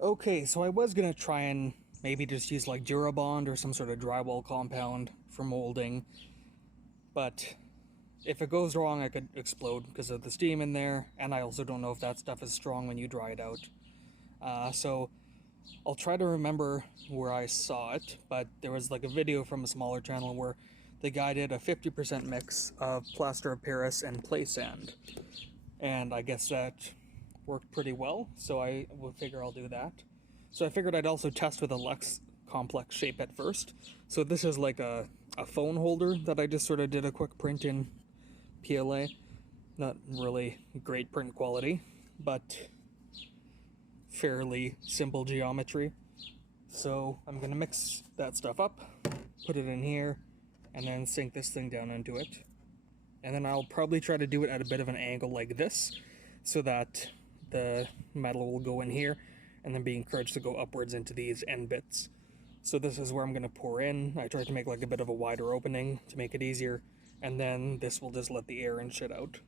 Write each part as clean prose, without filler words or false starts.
Okay, so I was gonna try and maybe just use like Durabond or some sort of drywall compound for molding, but if it goes wrong, I could explode because of the steam in there, and I also don't know if that stuff is strong when you dry it out. So I'll try to remember where I saw it, but there was like a video from a smaller channel where the guy did a 50% mix of plaster of Paris and play sand, and I guess that worked pretty well, so I will figure I'll do that. So I figured I'd also test with a Lux complex shape at first. So this is like a phone holder that I just sort of did a quick print in PLA. Not really great print quality, but fairly simple geometry. So I'm gonna mix that stuff up, put it in here, and then sink this thing down into it. And then I'll probably try to do it at a bit of an angle like this, so that the metal will go in here and then be encouraged to go upwards into these end bits. So this is where I'm going to pour in. I tried to make like a bit of a wider opening to make it easier, and then this will just let the air and shit out.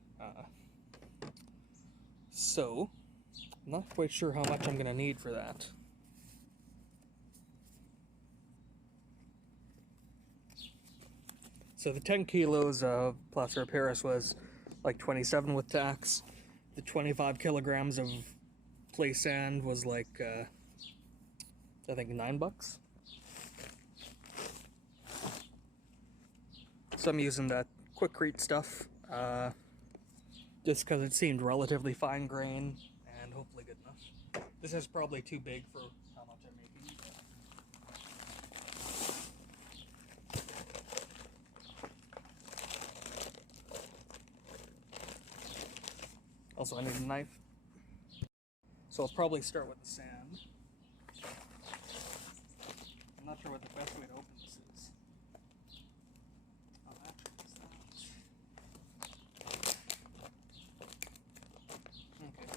So, I'm not quite sure how much I'm going to need for that. So the 10 kilos of plaster of Paris was like 27 with tax. The 25 kilograms of play sand was like, I think $9. So I'm using that Quikrete stuff, just because it seemed relatively fine grain and hopefully good enough. This is probably too big for how much I'm making. Also, I need a knife. So I'll probably start with the sand. I'm not sure what the best way to open this is. Oh, that is that. Okay.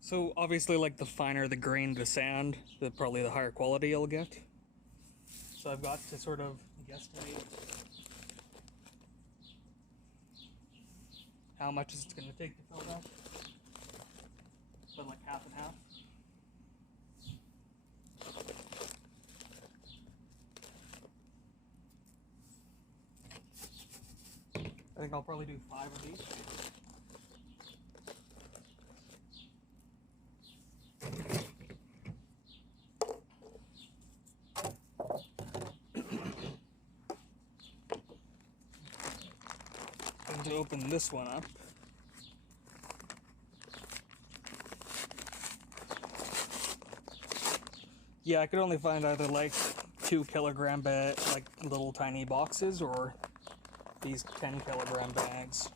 So obviously, like the finer the grain the sand, probably the higher quality you'll get. So I've got to sort of guesstimate how much it's going to take to fill that. But like half and half. I think I'll probably do 5 of these. And to open this one up, yeah, I could only find either like 2 kilogram like little tiny boxes, or these 10 kilogram bags.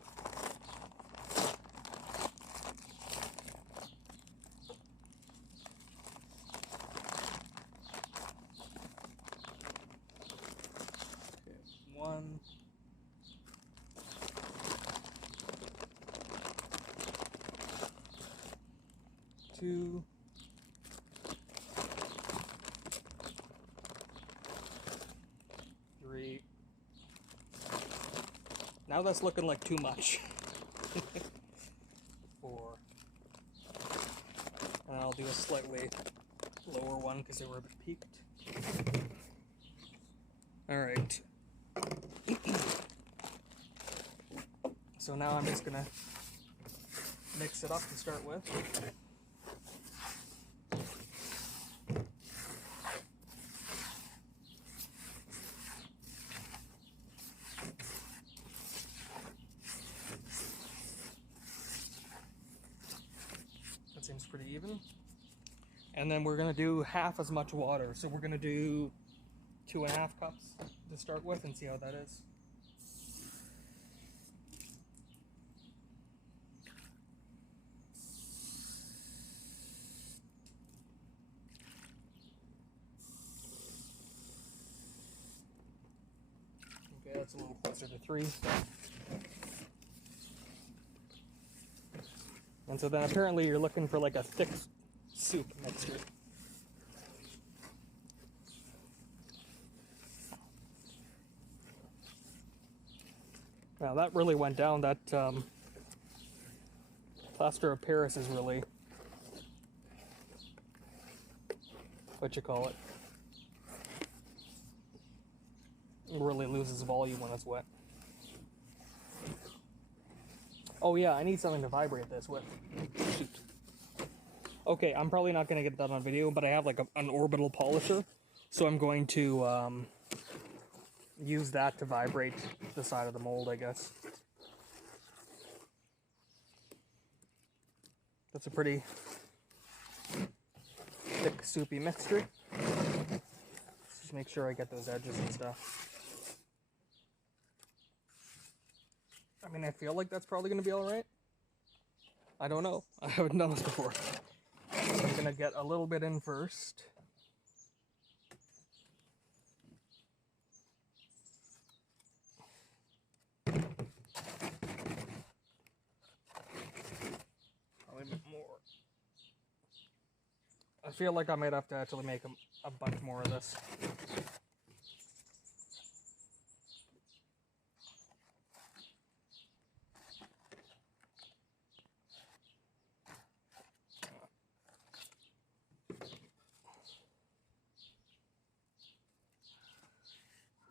Okay, 1, 2, 3. Now that's looking like too much. 4. And I'll do a slightly lower one because they were a bit peaked. Alright. So now I'm just gonna mix it up to start with. That seems pretty even. And then we're gonna do half as much water. So we're gonna do 2.5 cups to start with and see how that is. Okay, that's a little closer to 3. And so then apparently you're looking for like a thick soup mixture. Now that really went down. That plaster of Paris is really, what you call it, really loses volume when it's wet. Oh yeah, I need something to vibrate this with. Shoot. Okay, I'm probably not going to get that on video, but I have like an orbital polisher, so I'm going to use that to vibrate the side of the mold, I guess. That's a pretty thick, soupy mixture. Just make sure I get those edges and stuff. I mean, I feel like that's probably going to be alright. I don't know. I haven't done this before. So I'm going to get a little bit in first. Probably a bit more. I feel like I might have to actually make a bunch more of this.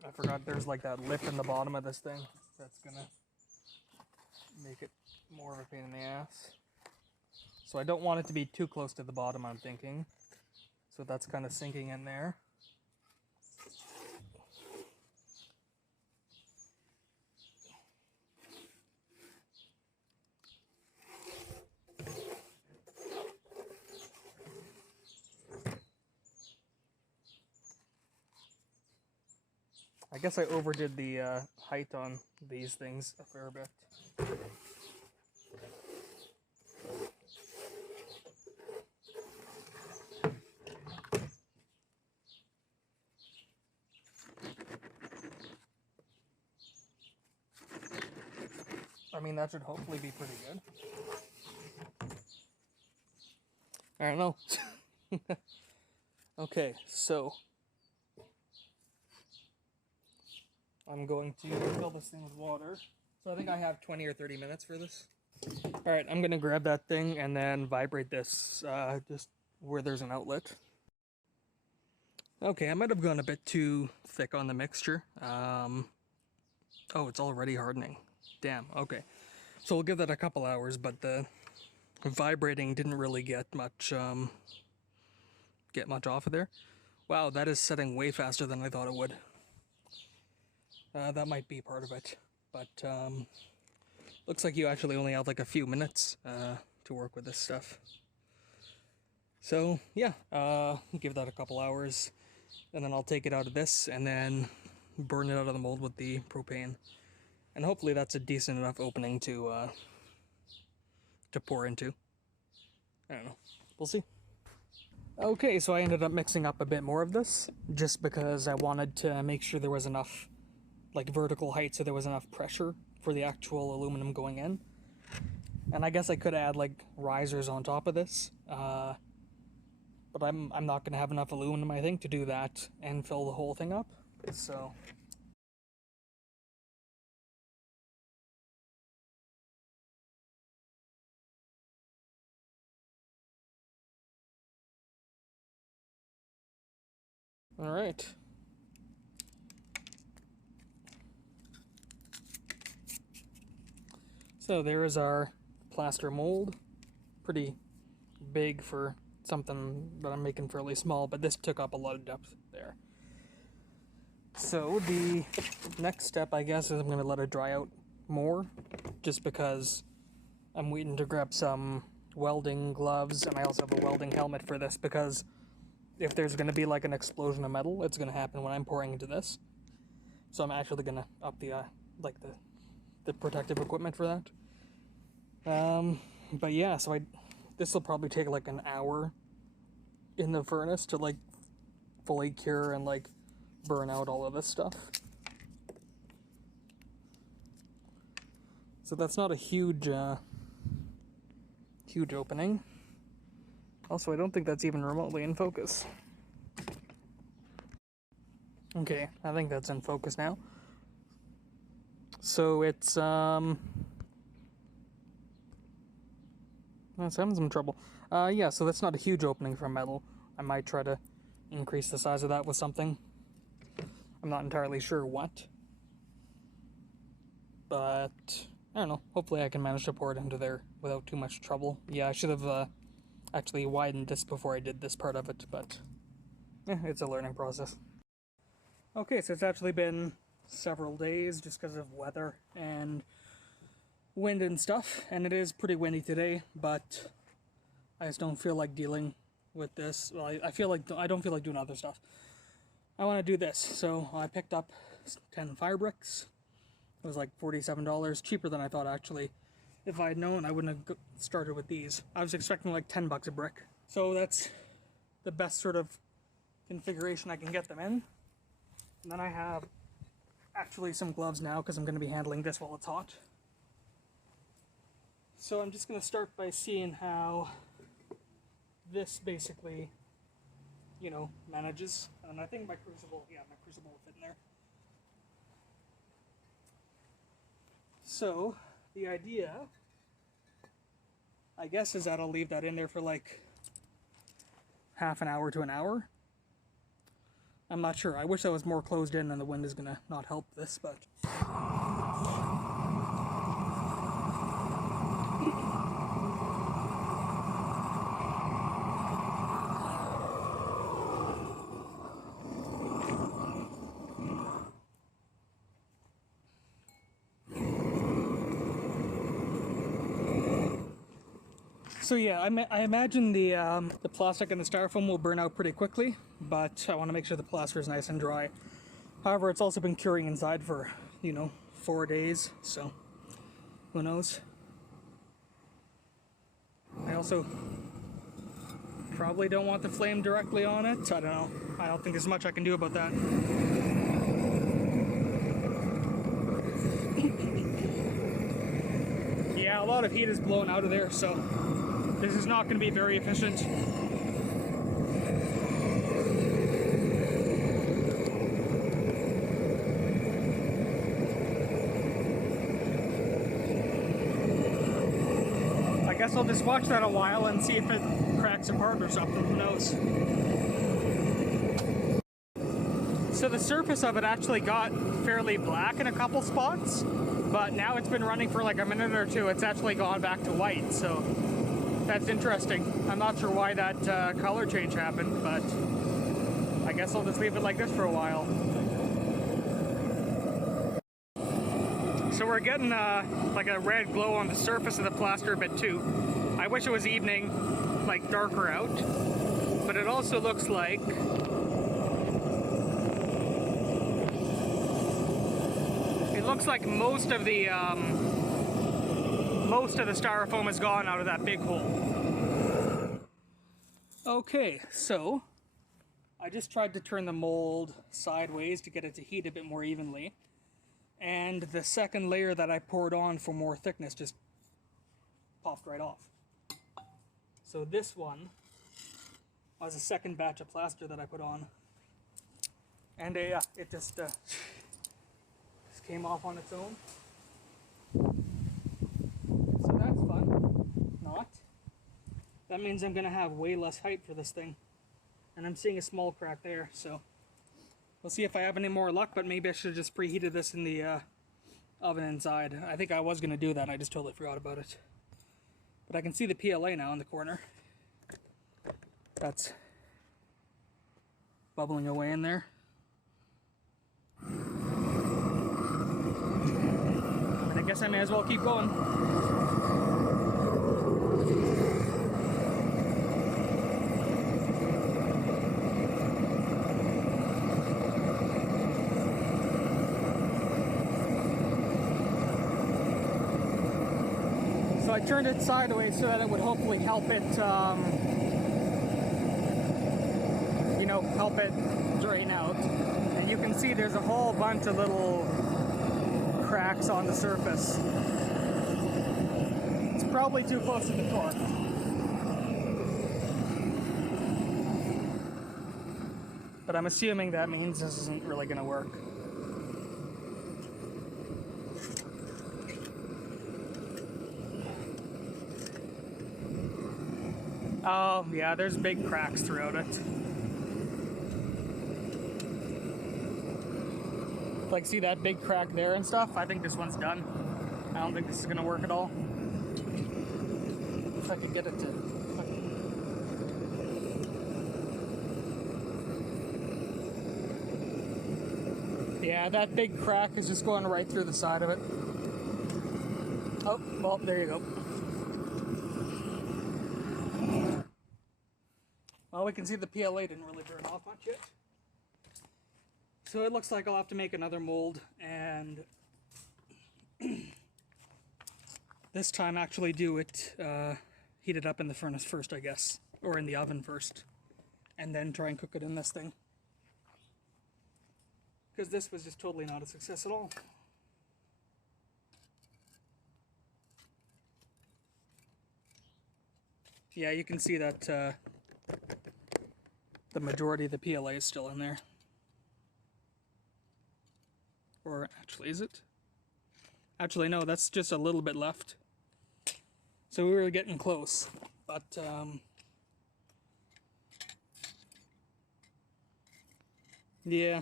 I forgot there's like that lip in the bottom of this thing that's gonna make it more of a pain in the ass. So I don't want it to be too close to the bottom, I'm thinking. So that's kind of sinking in there. I guess I overdid the height on these things a fair bit. I mean, that should hopefully be pretty good. I don't know. Okay, so I'm going to fill this thing with water. So I think I have 20 or 30 minutes for this. Alright, I'm going to grab that thing and then vibrate this just where there's an outlet. Okay, I might have gone a bit too thick on the mixture. Oh, it's already hardening. Damn, okay. So we'll give that a couple hours, but the vibrating didn't really get much off of there. Wow, that is setting way faster than I thought it would. That might be part of it, but looks like you actually only have like a few minutes to work with this stuff. So yeah, give that a couple hours, and then I'll take it out of this and then burn it out of the mold with the propane. And hopefully that's a decent enough opening to pour into. I don't know. We'll see. Okay, so I ended up mixing up a bit more of this, just because I wanted to make sure there was enough like vertical height so there was enough pressure for the actual aluminum going in. And I guess I could add like risers on top of this, but I'm not going to have enough aluminum, I think, to do that and fill the whole thing up, so... Alright. So there is our plaster mold. Pretty big for something that I'm making fairly small, but this took up a lot of depth there. So the next step, I guess, is I'm going to let it dry out more, just because I'm waiting to grab some welding gloves, and I also have a welding helmet for this, because if there's going to be like an explosion of metal, it's going to happen when I'm pouring into this. So I'm actually going to up the the protective equipment for that. But yeah, so this will probably take like an hour in the furnace to like fully cure and like burn out all of this stuff. So that's not a huge huge opening. Also, I don't think that's even remotely in focus. Okay, I think that's in focus now. So it's That's having some trouble. Yeah, so that's not a huge opening for metal. I might try to increase the size of that with something. I'm not entirely sure what. But, I don't know. Hopefully I can manage to pour it into there without too much trouble. Yeah, I should have actually widened this before I did this part of it, but it's a learning process. Okay, so it's actually been several days just because of weather and wind and stuff, and it is pretty windy today, but I just don't feel like dealing with this. Well, I feel like I don't feel like doing other stuff. I want to do this, so I picked up 10 fire bricks. It was like $47, cheaper than I thought actually. If I had known, I wouldn't have started with these. I was expecting like 10 bucks a brick. So that's the best sort of configuration I can get them in. And then I have actually some gloves now because I'm going to be handling this while it's hot. So I'm just going to start by seeing how this basically, you know, manages. And I think my crucible will fit in there. So the idea, I guess, is that I'll leave that in there for like half an hour to an hour. I'm not sure. I wish I was more closed in and the wind is going to not help this, but... So yeah, I imagine the plastic and the styrofoam will burn out pretty quickly, but I want to make sure the plaster is nice and dry. However, it's also been curing inside for, you know, 4 days, so who knows. I also probably don't want the flame directly on it. I don't know. I don't think there's much I can do about that. Yeah, a lot of heat is blown out of there, so this is not going to be very efficient. I guess I'll just watch that a while and see if it cracks apart or something, who knows. So the surface of it actually got fairly black in a couple spots, but now it's been running for like a minute or two, it's actually gone back to white, so that's interesting. I'm not sure why that color change happened, but I guess I'll just leave it like this for a while. So we're getting like a red glow on the surface of the plaster a bit too. I wish it was evening, like darker out, but it also looks like most of the styrofoam is gone out of that big hole. Okay, so I just tried to turn the mold sideways to get it to heat a bit more evenly, and the second layer that I poured on for more thickness just popped right off. So this one was a second batch of plaster that I put on, and it just came off on its own. So that's fun. Not. That means I'm gonna have way less height for this thing. And I'm seeing a small crack there, so we'll see if I have any more luck, but maybe I should have just preheated this in the oven inside. I think I was gonna do that, I just totally forgot about it. But I can see the PLA now in the corner. That's bubbling away in there. I guess I may as well keep going. So I turned it sideways so that it would hopefully help it, you know, help it drain out. And you can see there's a whole bunch of little cracks on the surface. It's probably too close to the torque. But I'm assuming that means this isn't really going to work. Oh, yeah, there's big cracks throughout it. Like, see that big crack there and stuff? I think this one's done. I don't think this is gonna work at all. If I could get it to... Yeah, that big crack is just going right through the side of it. Oh, well, there you go. Well, we can see the PLA didn't really burn off much yet. So it looks like I'll have to make another mold and this time actually do it, heat it up in the furnace first, I guess. Or in the oven first. And then try and cook it in this thing. Because this was just totally not a success at all. Yeah, you can see that the majority of the PLA is still in there. Or actually, is it? Actually, no, that's just a little bit left. So we were getting close, but yeah,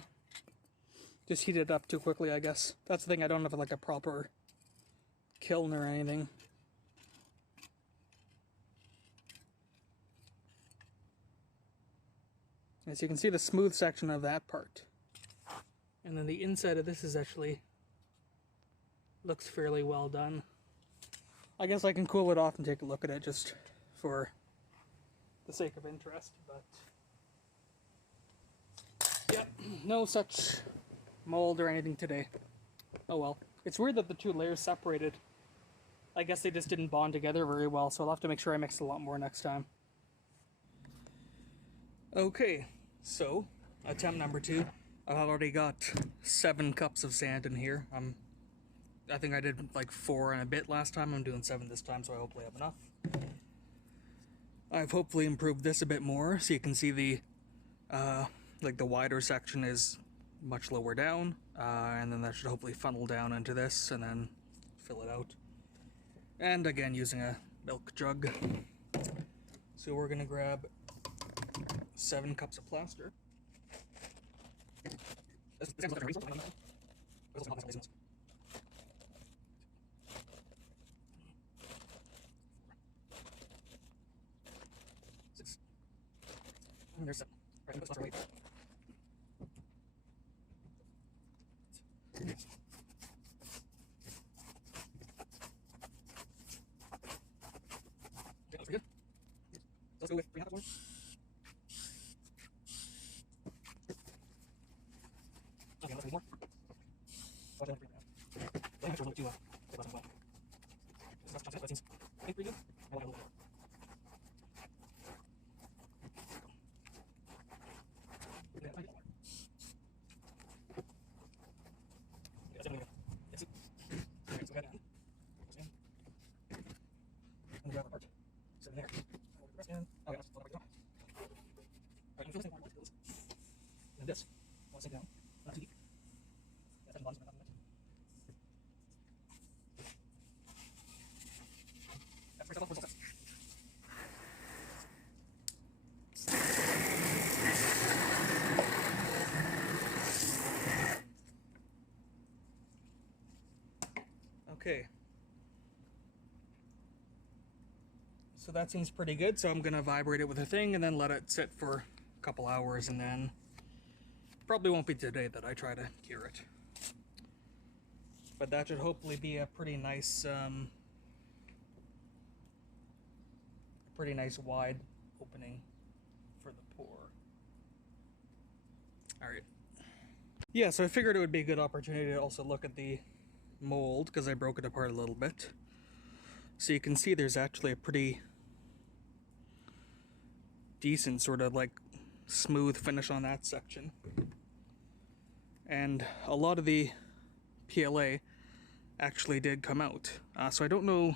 just heat it up too quickly, I guess. That's the thing, I don't have like a proper kiln or anything. As you can see the smooth section of that part. And then the inside of this is actually looks fairly well done. I guess I can cool it off and take a look at it just for the sake of interest, but yeah, no such mold or anything today. Oh well. It's weird that the two layers separated. I guess they just didn't bond together very well, so I'll have to make sure I mix a lot more next time. Okay, so attempt number 2. I've already got 7 cups of sand in here. I think I did like 4 and a bit last time. I'm doing 7 this time, so I hopefully have enough. I've hopefully improved this a bit more, so you can see the like the wider section is much lower down, and then that should hopefully funnel down into this and then fill it out. And again, using a milk jug. So we're gonna grab 7 cups of plaster. And there's 7. Right, I'm gonna start right. Okay, that's pretty good. Let's go with 3.5 more. Okay, let's do more. Watch out, 3.5. Don't have to look too about as well. This is not that seems pretty good. I like it a little bit. This, I'll sink down, not too deep. That's at the bottom, so I'm not moving it. That's first level, first Okay. So that seems pretty good, so I'm gonna vibrate it with a thing and then let it sit for a couple hours, and then probably won't be today that I try to cure it. But that should hopefully be a pretty nice wide opening for the pour. Alright. Yeah, so I figured it would be a good opportunity to also look at the mold, because I broke it apart a little bit. So you can see there's actually a pretty decent sort of like smooth finish on that section. And a lot of the PLA actually did come out. So I don't know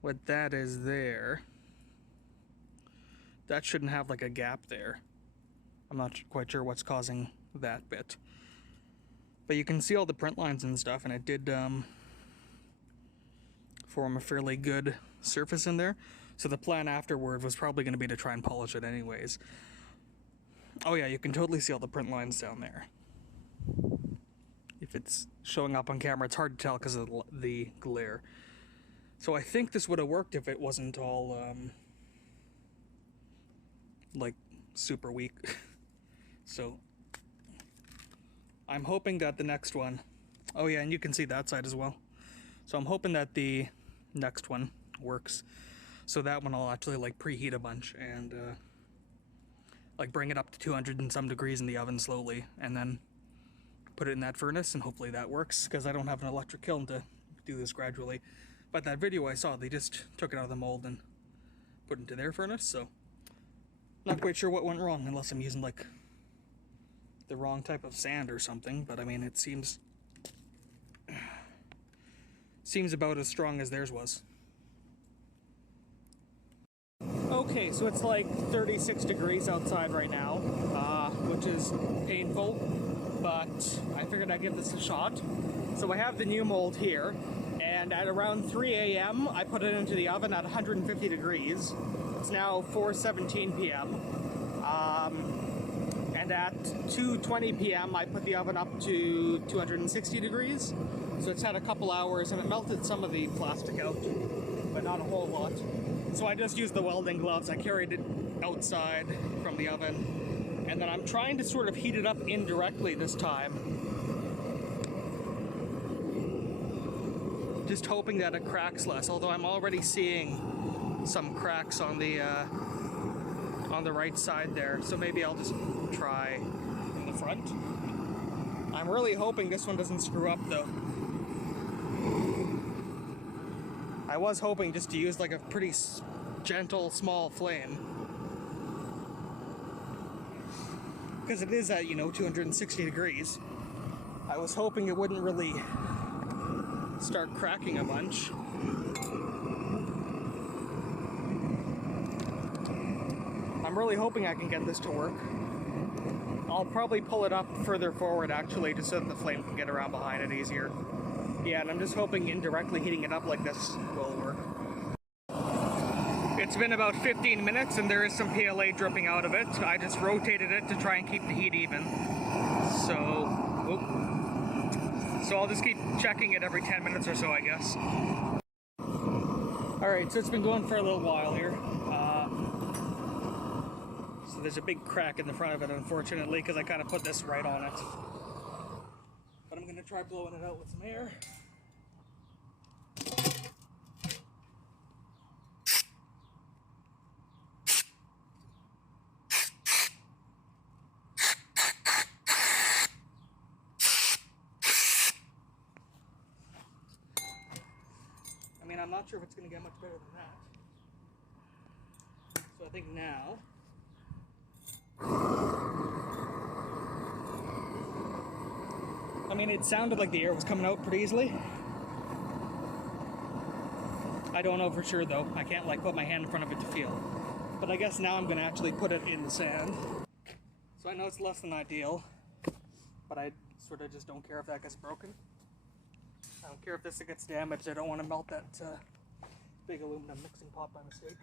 what that is there. That shouldn't have like a gap there. I'm not quite sure what's causing that bit. But you can see all the print lines and stuff, and it did form a fairly good surface in there. So the plan afterward was probably going to be to try and polish it anyways. Oh yeah, you can totally see all the print lines down there. If it's showing up on camera, it's hard to tell because of the glare. So I think this would have worked if it wasn't all, like, super weak. So I'm hoping that the next one... Oh yeah, and you can see that side as well. So I'm hoping that the next one works. So that one I'll actually, like, preheat a bunch and, like, bring it up to 200 and some degrees in the oven slowly, and then put it in that furnace, and hopefully that works, because I don't have an electric kiln to do this gradually. But that video I saw, they just took it out of the mold and put it into their furnace, so not quite sure what went wrong, unless I'm using, like, the wrong type of sand or something. But I mean, it seems about as strong as theirs was. Okay, so it's like 36 degrees outside right now, which is painful, but I figured I'd give this a shot. So I have the new mold here, and at around 3 a.m. I put it into the oven at 150 degrees. It's now 4:17 p.m. And at 2:20 p.m. I put the oven up to 260 degrees. So it's had a couple hours, and it melted some of the plastic out, but not a whole lot. So I just used the welding gloves. I carried it outside from the oven, and then I'm trying to sort of heat it up indirectly this time. Just hoping that it cracks less, although I'm already seeing some cracks on the right side there, so maybe I'll just try in the front. I'm really hoping this one doesn't screw up though. I was hoping just to use like a pretty gentle, small flame, because it is at, 260 degrees. I was hoping it wouldn't really start cracking a bunch. I'm really hoping I can get this to work. I'll probably pull it up further forward actually, just so that the flame can get around behind it easier. Yeah, and I'm just hoping indirectly heating it up like this will work. It's been about 15 minutes and there is some PLA dripping out of it. I just rotated it to try and keep the heat even. So I'll just keep checking it every 10 minutes or so, I guess. Alright, so it's been going for a little while here. So there's a big crack in the front of it, unfortunately, because I kind of put this right on it. But I'm going to try blowing it out with some air. I mean, I'm not sure if it's going to get much better than that. So I think now... I mean, it sounded like the air was coming out pretty easily. I don't know for sure though. I can't like put my hand in front of it to feel. But I guess now I'm going to actually put it in the sand. So I know it's less than ideal, but I sort of just don't care if that gets broken. I don't care if this gets damaged. I don't want to melt that big aluminum mixing pot by mistake.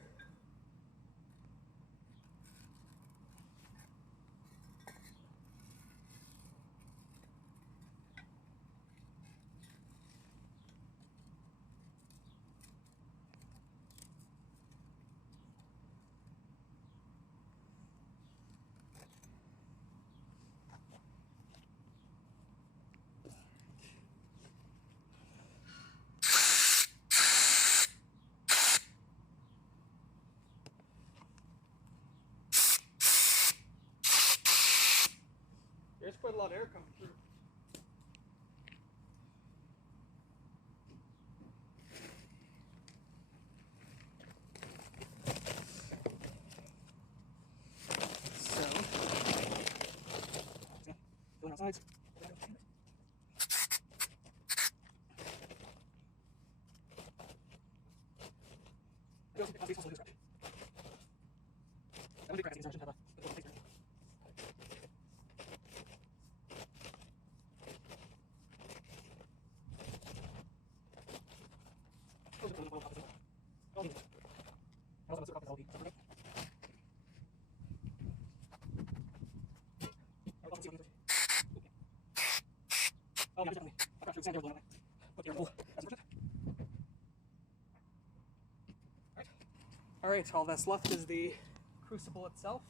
There's quite a lot of air coming through. So, going outside. Oh, yeah, definitely. I got you. Sand here, anyway. But careful. That's unfortunate. Alright, all that's left is the crucible itself.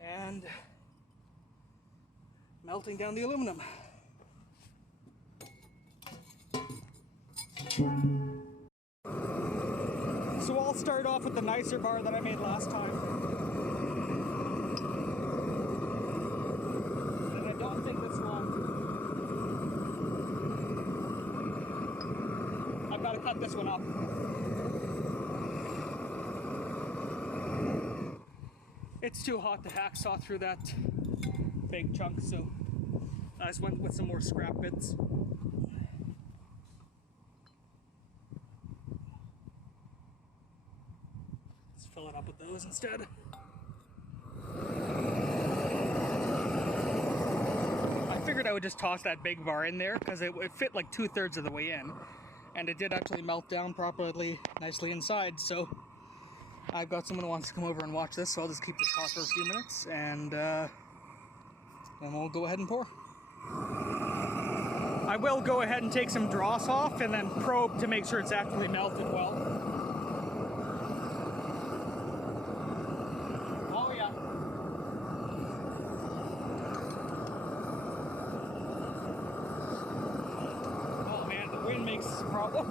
And melting down the aluminum. So I'll start off with the nicer bar that I made last time. And I don't think this one. I've got to cut this one up. It's too hot to hacksaw through that big chunk, so I just went with some more scrap bits. Let's fill it up with those instead. I figured I would just toss that big bar in there because it fit like 2/3 of the way in, and it did actually melt down properly, nicely inside. So I've got someone who wants to come over and watch this, so I'll just keep this hot for a few minutes, and then we'll go ahead and pour. I will go ahead and take some dross off and then probe to make sure it's actually melted well. Oh yeah. Oh man, the wind makes a problem.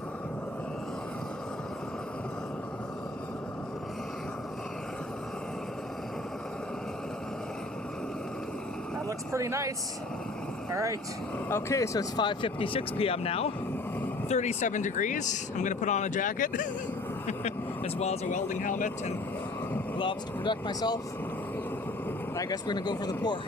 That looks pretty nice. All right, okay, so it's 5:56 p.m. now, 37 degrees. I'm gonna put on a jacket, as well as a welding helmet and gloves to protect myself. And I guess we're gonna go for the pour.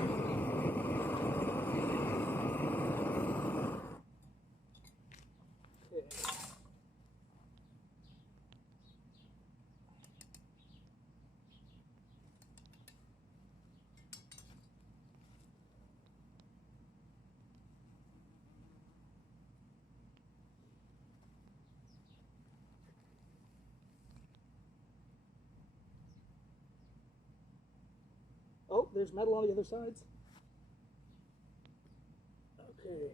Oh, there's metal on the other sides. Okay.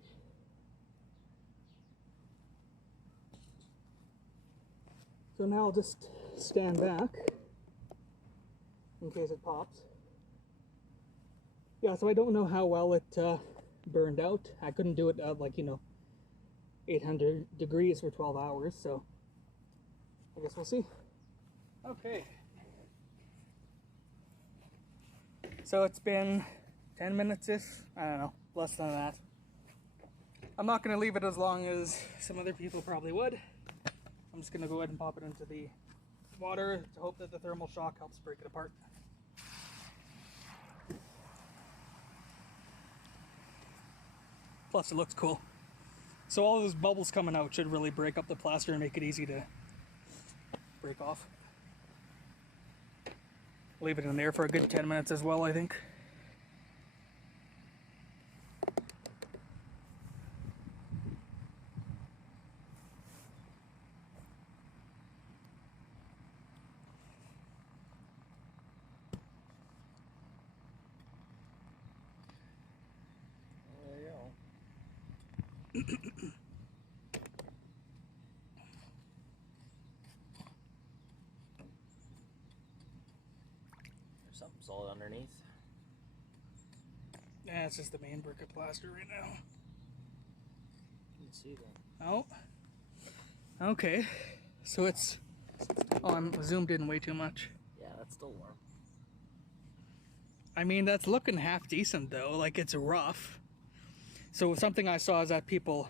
So now I'll just stand back in case it pops. Yeah, so I don't know how well it burned out. I couldn't do it at 800 degrees for 12 hours, so I guess we'll see. Okay. So it's been 10 minutes-ish, I don't know, less than that. I'm not going to leave it as long as some other people probably would. I'm just going to go ahead and pop it into the water to hope that the thermal shock helps break it apart. Plus it looks cool. So all those bubbles coming out should really break up the plaster and make it easy to break off. Leave it in there for a good 10 minutes as well, I think. There's something solid underneath. Yeah, it's just the main brick of plaster right now. You can see that. Oh. Okay. So it's... Oh, I'm zoomed in way too much. Yeah, that's still warm. I mean, that's looking half decent though. Like, it's rough. So something I saw is that people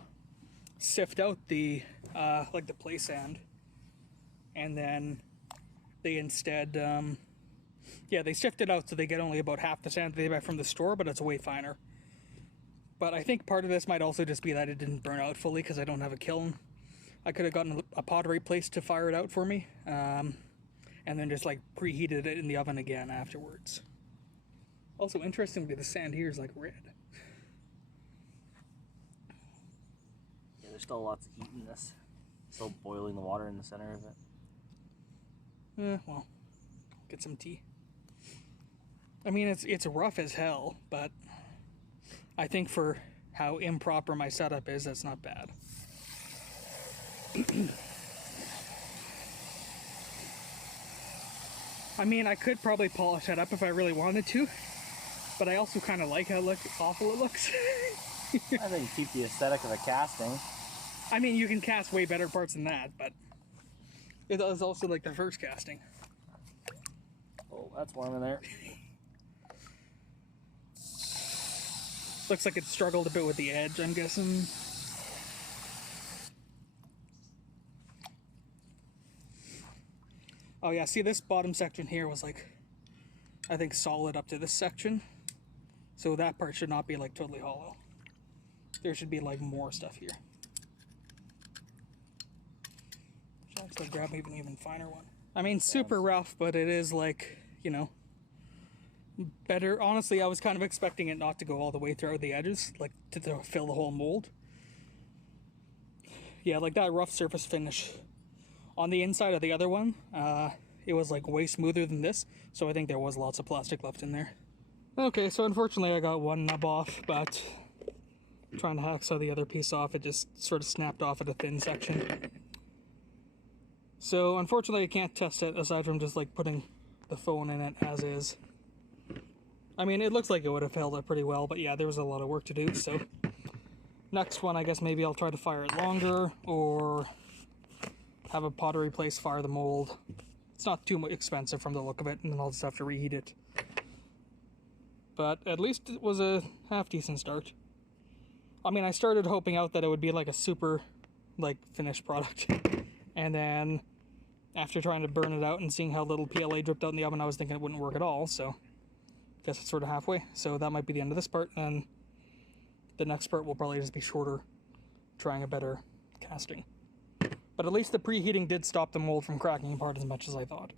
sift out the like the play sand, and then they instead they sift it out so they get only about half the sand they buy from the store, but it's way finer. But I think part of this might also just be that it didn't burn out fully because I don't have a kiln. I could have gotten a pottery place to fire it out for me, and then just like preheated it in the oven again afterwards. Also, interestingly, the sand here is like red. Yeah, there's still lots of heat in this. Still boiling the water in the center of it. Well, get some tea. I mean, it's rough as hell, but I think for how improper my setup is, that's not bad. I mean, I could probably polish that up if I really wanted to, but I also kind of like how awful it looks. I think keep the aesthetic of a casting. I mean, you can cast way better parts than that, but it was also like the first casting. Oh, that's warm in there. Looks like it struggled a bit with the edge, I'm guessing. Oh yeah, see this bottom section here was like, I think solid up to this section. So that part should not be like totally hollow. There should be like more stuff here. Should actually grab even finer one. I mean, super rough, but it is like, you know, better. Honestly, I was kind of expecting it not to go all the way throughout the edges, like to fill the whole mold. Yeah, like that rough surface finish on the inside of the other one, it was like way smoother than this, so I think there was lots of plastic left in there. Okay, so unfortunately I got one nub off, but trying to hacksaw the other piece off, it just sort of snapped off at a thin section. So unfortunately I can't test it aside from just like putting the phone in it as is. I mean, it looks like it would have held up pretty well, but yeah, there was a lot of work to do, so next one I guess maybe I'll try to fire it longer, or have a pottery place fire the mold. It's not too much expensive from the look of it, and then I'll just have to reheat it. But at least it was a half-decent start. I mean, I started hoping out that it would be like a super, like, finished product. And then, after trying to burn it out and seeing how little PLA dripped out in the oven, I was thinking it wouldn't work at all, so I guess it's sort of halfway. So that might be the end of this part, and the next part will probably just be shorter, trying a better casting. But at least the preheating did stop the mold from cracking apart as much as I thought.